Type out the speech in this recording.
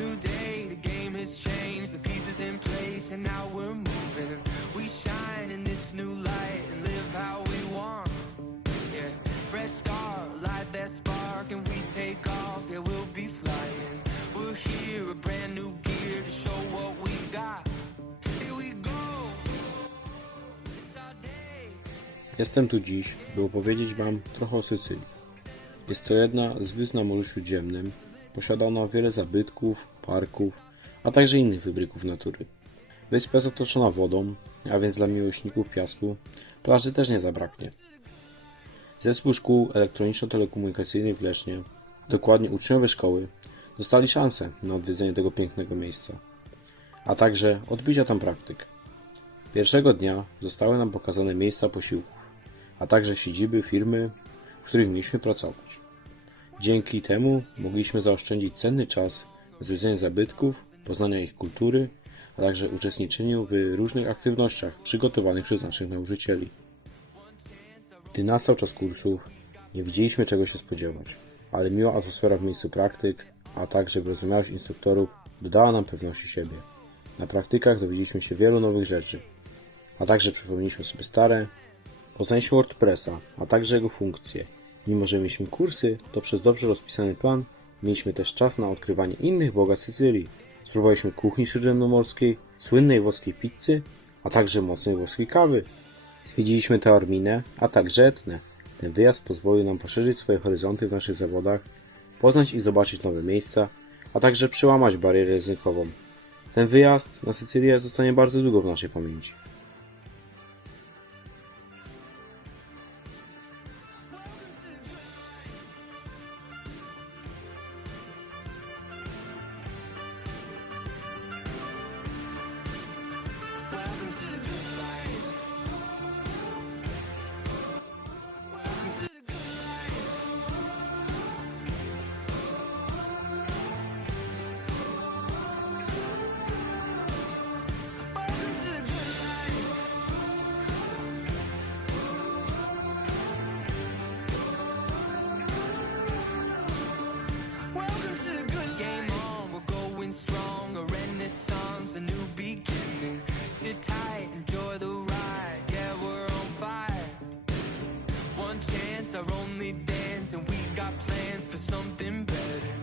new day, the game has changed, the pieces in place, and now we're moving. We shine in this new light and live how we want. Yeah, fresh start, light that spark, and we take off. Yeah, we'll be flying. We're here, a brand new gear to show what we got. Here we go. It's our day. Jestem tu dziś, by opowiedzieć Wam trochę o Sycylii. Jest to jedna z wysp na Morzu Śródziemnym. Posiada ona wiele zabytków, parków, a także innych wybryków natury. Wyspa jest otoczona wodą, a więc dla miłośników piasku plaży też nie zabraknie. Zespół szkół elektroniczno-telekomunikacyjnych w Lesznie, a dokładnie uczniowie szkoły, dostali szansę na odwiedzenie tego pięknego miejsca, a także odbycia tam praktyk. Pierwszego dnia zostały nam pokazane miejsca posiłków, a także siedziby firmy, w których mieliśmy pracować. Dzięki temu mogliśmy zaoszczędzić cenny czas na zabytków, poznania ich kultury, a także uczestniczeniu w różnych aktywnościach przygotowanych przez naszych nauczycieli. Gdy nastał czas kursów, nie wiedzieliśmy czego się spodziewać, ale miła atmosfera w miejscu praktyk, a także wyrozumiałość instruktorów dodała nam pewności siebie. Na praktykach dowiedzieliśmy się wielu nowych rzeczy, a także przypomnieliśmy sobie stare. Poznaliśmy WordPressa, a także jego funkcje. Mimo, że mieliśmy kursy, to przez dobrze rozpisany plan mieliśmy też czas na odkrywanie innych bogactw Sycylii. Spróbowaliśmy kuchni śródziemnomorskiej, słynnej włoskiej pizzy, a także mocnej włoskiej kawy. Zwiedziliśmy Taorminę, a także Etnę. Ten wyjazd pozwolił nam poszerzyć swoje horyzonty w naszych zawodach, poznać i zobaczyć nowe miejsca, a także przełamać barierę językową. Ten wyjazd na Sycylię zostanie bardzo długo w naszej pamięci. one chance, our only dance, and we got plans for something better.